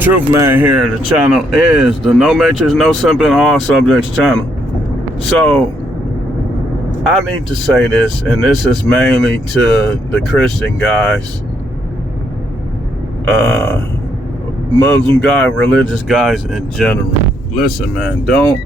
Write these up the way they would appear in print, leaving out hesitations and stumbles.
Truth Man here. The channel is the No Matrix, No Simping, All Subjects channel. So I need to say this, and this is mainly to the Christian guys, Muslim guys, religious guys in general. Listen, man, don't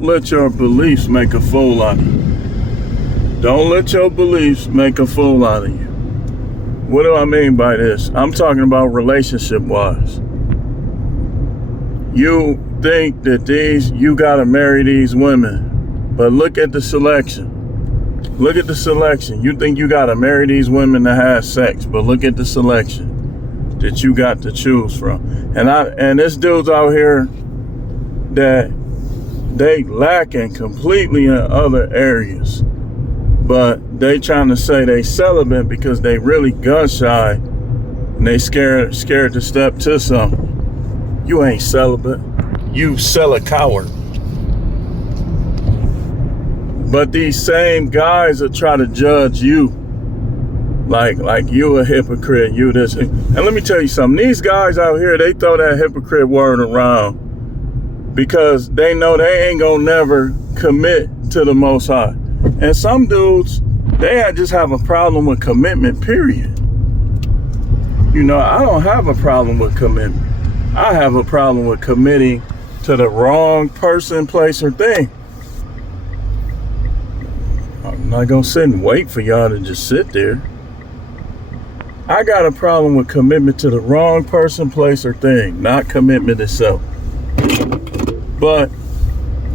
let your beliefs make a fool out of you. Don't let your beliefs make a fool out of you. What do I mean by this? I'm talking about relationship-wise. You think that you gotta marry these women, but look at the selection. Look at the selection. You think you gotta marry these women to have sex, but look at the selection that you got to choose from. And this dude's out here that they lacking completely in other areas, but they trying to say they celibate because they really gun shy and they scared to step to something. You ain't celibate. You sell a coward. But these same guys will try to judge you like you a hypocrite, you this. And let me tell you something. These guys out here, they throw that hypocrite word around because they know they ain't gonna never commit to the Most High. And some dudes, they just have a problem with commitment, period. You know, I don't have a problem with commitment. I have a problem with committing to the wrong person, place, or thing. I'm not gonna sit and wait for y'all to just sit there. I got a problem with commitment to the wrong person, place, or thing, not commitment itself. But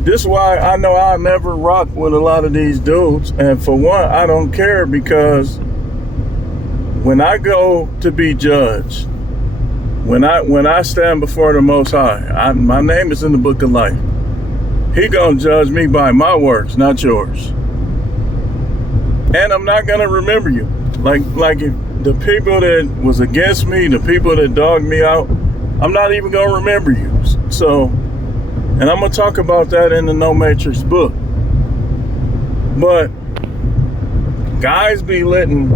this is why I know I'll never rock with a lot of these dudes. And for one, I don't care, because when I go to be judged, when I stand before the Most High, my name is in the book of life. He gonna judge me by my works, not yours. And I'm not gonna remember you. Like if the people that was against me, the people that dogged me out, I'm not even gonna remember you. So, and I'm gonna talk about that in the No Matrix book. But guys be letting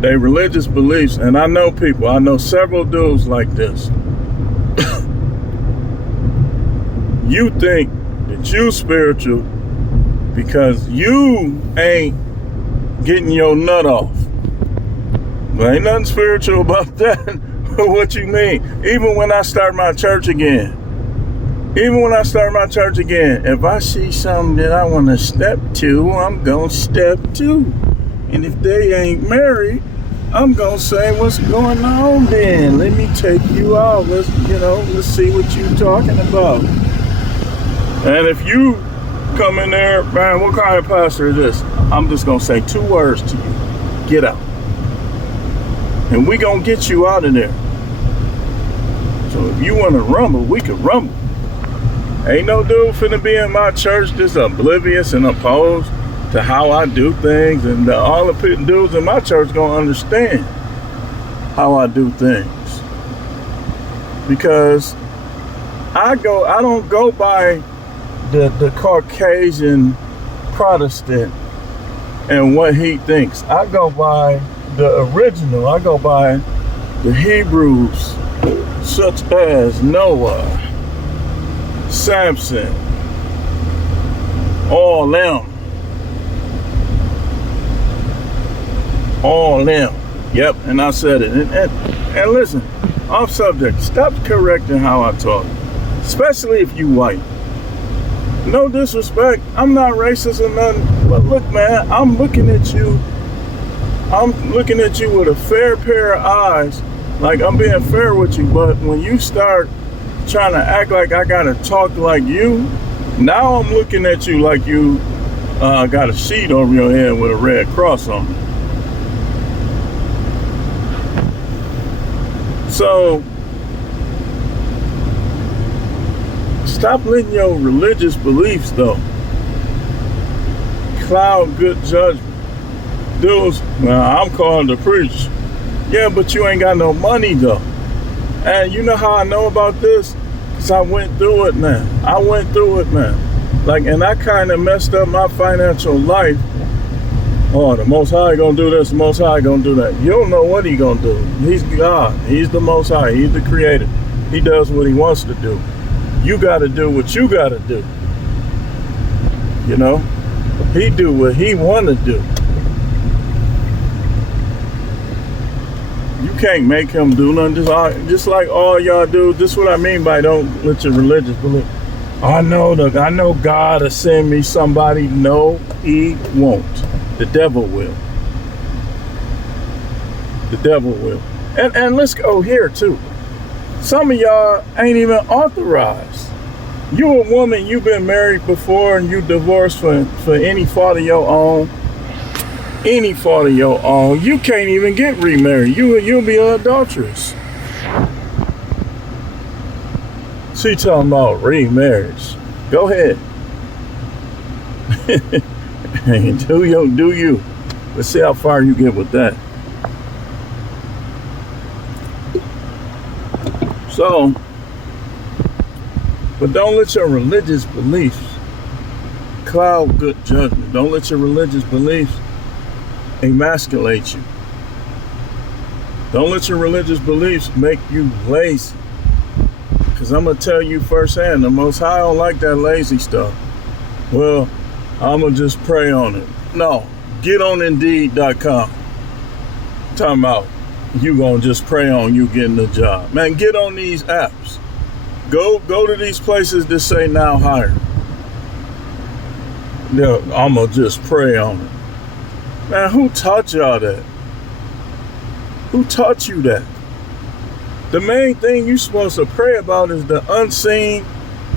their religious beliefs, and I know several dudes like this. You think that you spiritual because you ain't getting your nut off. But ain't nothing spiritual about that. What you mean? Even when I start my church again, if I see something that I want to step to, I'm going to step to. And if they ain't married, I'm going to say, what's going on then? Let me take you out. Let's see what you talking about. And if you come in there, man, what kind of pastor is this? I'm just going to say 2 words to you. Get out. And we going to get you out of there. So if you want to rumble, we can rumble. Ain't no dude finna be in my church just oblivious and opposed to how I do things, and all the dudes in my church gonna understand how I do things. Because I don't go by the Caucasian Protestant and what he thinks. I go by the original. I go by the Hebrews, such as Noah, Samson, all them. Yep, and I said it. And listen, off subject, stop correcting how I talk, especially if you white. No disrespect, I'm not racist or nothing, but look, man, I'm looking at you with a fair pair of eyes, like I'm being fair with you. But when you start trying to act like I gotta talk like you, now I'm looking at you like you got a sheet over your head with a red cross on it. So stop letting your religious beliefs though cloud good judgment. Dudes, well, I'm called to preach. Yeah, but you ain't got no money though. And you know how I know about this? Because I went through it, man. Like, and I kind of messed up my financial life Oh, the Most High gonna do this, the Most High gonna do that. You don't know what he gonna do. He's God. He's the Most High. He's the Creator. He does what he wants to do. You gotta do what you gotta do. You know? He do what he wanna do. You can't make him do nothing. Just like all y'all do. This is what I mean by don't let your religious belief. I know God will send me somebody. No, he won't. The devil will. The devil will. And let's go here too. Some of y'all ain't even authorized. You a woman, you've been married before and you divorced for any fault of your own. Any fault of your own. You can't even get remarried. You'll be an adulteress. She talking about remarriage. Go ahead. do you. Let's see how far you get with that. So, but don't let your religious beliefs cloud good judgment. Don't let your religious beliefs emasculate you. Don't let your religious beliefs make you lazy. Because I'm going to tell you firsthand, the Most High don't like that lazy stuff. Well, I'm going to just pray on it. No, get on Indeed.com. Talking about you going to just pray on you getting a job. Man, get on these apps. Go to these places that say now hire. I'm going to just pray on it. Man, who taught y'all that? Who taught you that? The main thing you're supposed to pray about is the unseen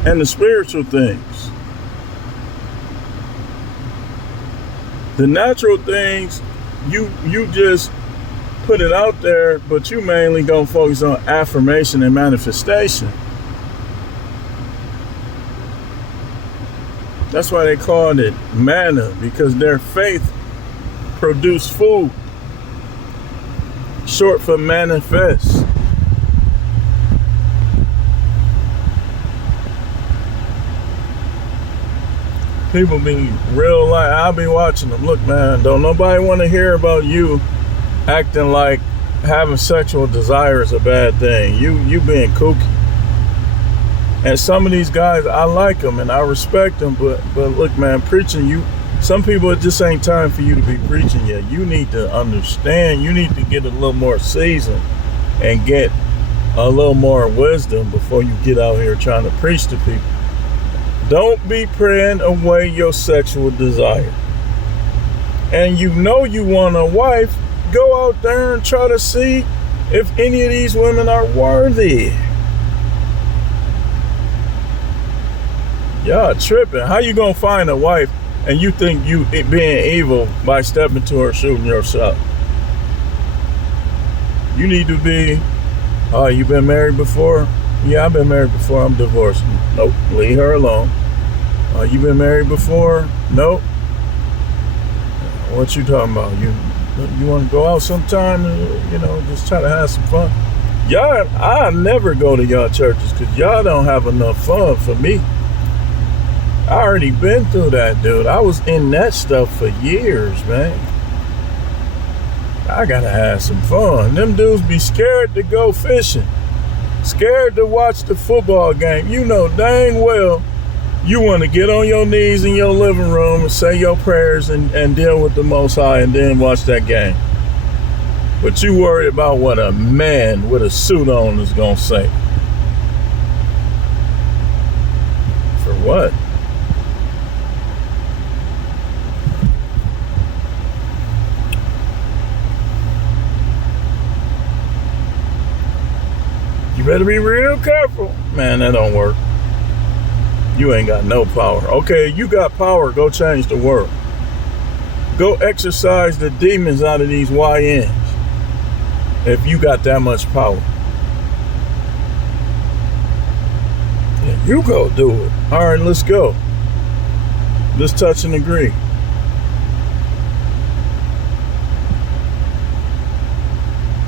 and the spiritual things. The natural things, you just put it out there, but you mainly gonna focus on affirmation and manifestation. That's why they called it manna, because their faith produced food. Short for manifest. People be real like, I'll be watching them. Look, man, don't nobody want to hear about you acting like having sexual desire is a bad thing. You being kooky. And some of these guys, I like them and I respect them, but look, man, preaching, some people, it just ain't time for you to be preaching yet. You need to understand. You need to get a little more seasoned and get a little more wisdom before you get out here trying to preach to people. Don't be praying away your sexual desire. And you know you want a wife, go out there and try to see if any of these women are worthy. Y'all tripping. How you gonna find a wife and you think you being evil by stepping to her shooting your shot? You need to be, oh, you been married before? Yeah, I've been married before. I'm divorced. Nope, leave her alone. You been married before? Nope. What you talking about? You want to go out sometime and, just try to have some fun? Y'all, I never go to y'all churches because y'all don't have enough fun for me. I already been through that, dude. I was in that stuff for years, man. I gotta have some fun. Them dudes be scared to go fishing. Scared to watch the football game. You know dang well you want to get on your knees in your living room and say your prayers and deal with the Most High and then watch that game. But you worried about what a man with a suit on is going to say. For what? You better be real careful. Man, that don't work. You ain't got no power. Okay, you got power, go change the world. Go exorcise the demons out of these YNs. If you got that much power. Yeah, you go do it. All right, let's go. Let's touch and agree.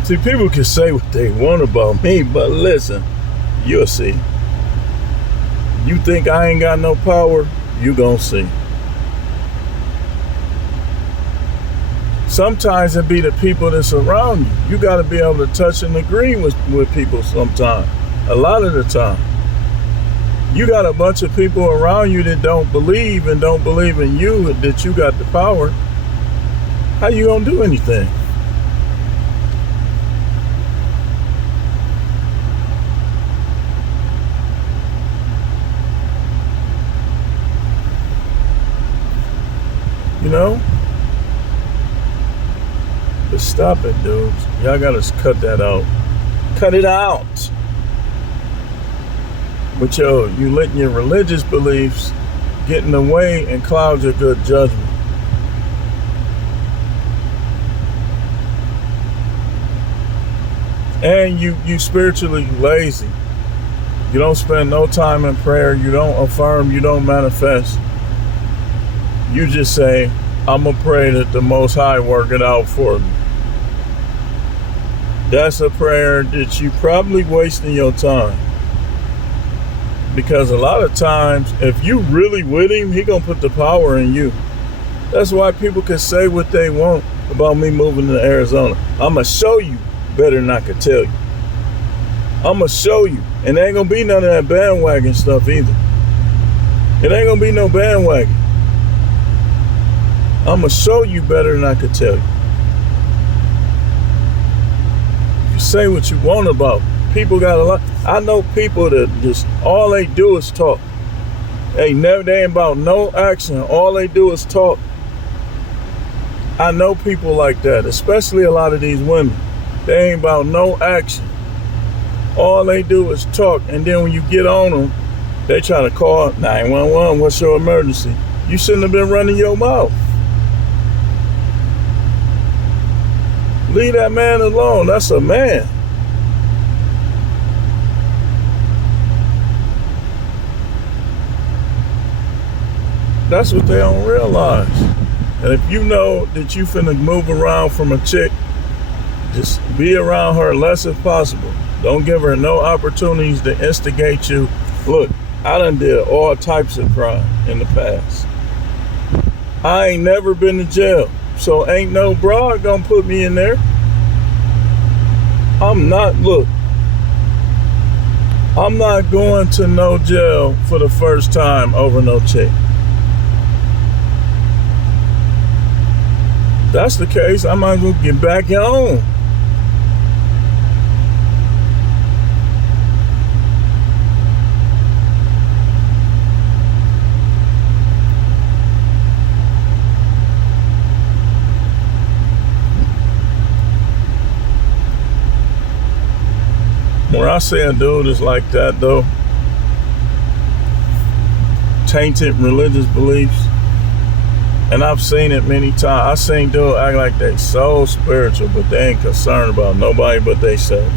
See, people can say what they want about me, but listen, you'll see. You think I ain't got no power, you gonna see. Sometimes it be the people that's around you. You got to be able to touch and agree with people sometimes. A lot of the time. You got a bunch of people around you that don't believe in you, that you got the power. How you gonna do anything? You know? But stop it, dudes. Y'all gotta cut that out. Cut it out. But you letting your religious beliefs get in the way and cloud your good judgment. And you spiritually lazy. You don't spend no time in prayer. You don't affirm. You don't manifest. You just say, I'm going to pray that the Most High work it out for me. That's a prayer that you probably wasting your time. Because a lot of times, if you really with him, he going to put the power in you. That's why people can say what they want about me moving to Arizona. I'm going to show you better than I could tell you. I'm going to show you. And there ain't going to be none of that bandwagon stuff either. It ain't going to be no bandwagon. I'm going to show you better than I could tell you. You say what you want about. People got a lot. I know people that just, all they do is talk. They ain't about no action. All they do is talk. I know people like that, especially a lot of these women. They ain't about no action. All they do is talk. And then when you get on them, they try to call 911. What's your emergency? You shouldn't have been running your mouth. Leave that man alone. That's a man. That's what they don't realize. And if you know that you finna move around from a chick, just be around her less if possible. Don't give her no opportunities to instigate you. Look, I done did all types of crime in the past. I ain't never been to jail, so ain't no broad gonna put me in there. I'm not going to no jail for the first time over no chick. If that's the case, I might as well get back home. When I say a dude is like that, though, tainted religious beliefs, and I've seen it many times. I've seen dudes act like they so spiritual, but they ain't concerned about nobody but they self.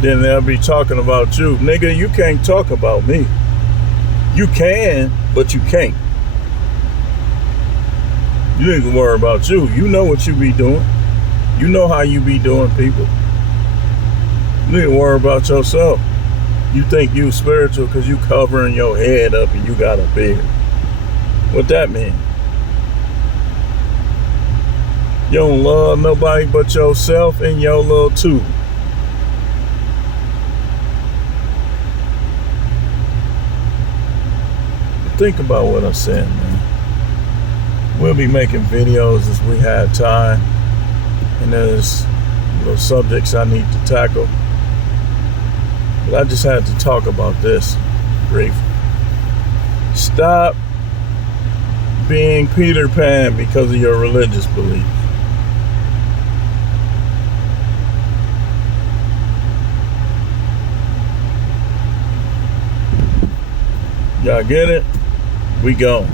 Then they'll be talking about you. Nigga, you can't talk about me. You can, but you can't. You need to worry about you. You know what you be doing. You know how you be doing, people. You need to worry about yourself. You think you spiritual because you covering your head up and you got a beard. What that mean? You don't love nobody but yourself and your little tube. Think about what I'm saying, man. We'll be making videos as we have time. And there's little subjects I need to tackle. But I just had to talk about this briefly. Stop being Peter Pan because of your religious beliefs. Y'all get it? We go.